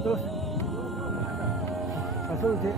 terus. Masuk cik.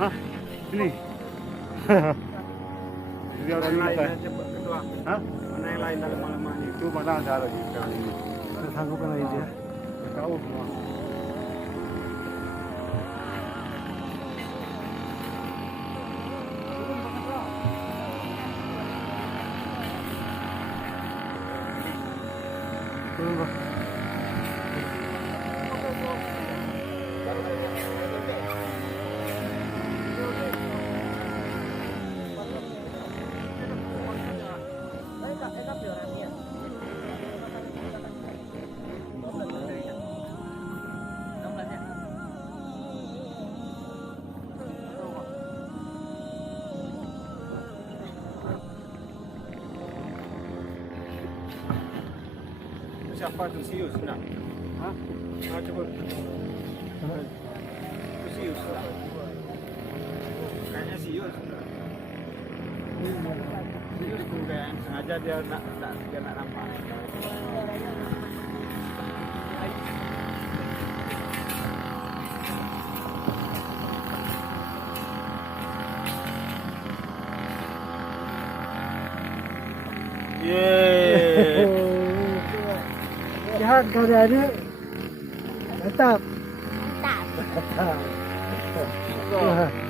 Hah? Sini. Dia orang lain cepat kedua. Hah? Mana yang lain dalam malam ini? Itu mana ada lagi sekarang ini. Tersanggup lagi dia. Tahu semua. Turun bang. Siapa tu sius nak? Hah? Coba. Tu sius lah. Kayaknya sius. Sius bukan sengaja dia nak nampak. Yeah. Lihat kau dah ada. Mantap. Mantap.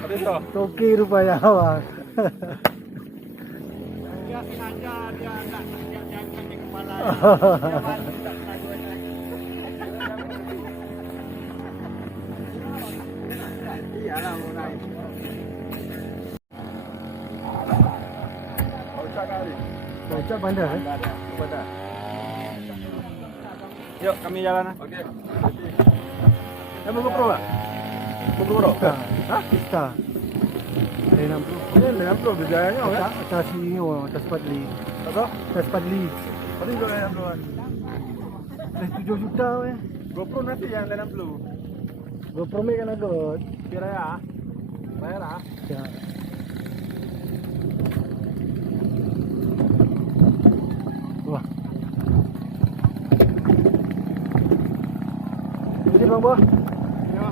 Ada tu. Toki rupanya awak. Dia sengaja dia nak jangan di kepala. Iyalah mulai. Bocah kali. Bocah bandar eh? Bandar. Yuk kami jalan lah. Okey. Yang mau GoPro lah? Mau GoPro? Hah? Kita. 60. Ini 60 berjayanya kan? Atas ini, atas 4 Apa? Atas 4 Tadi juga 60 kan? 7 juta weh. GoPro nanti yang 60. GoPro ni kan ada. Kira ya? Bayar lah? Ya. Wah. Jadi bang, Boh. Ya.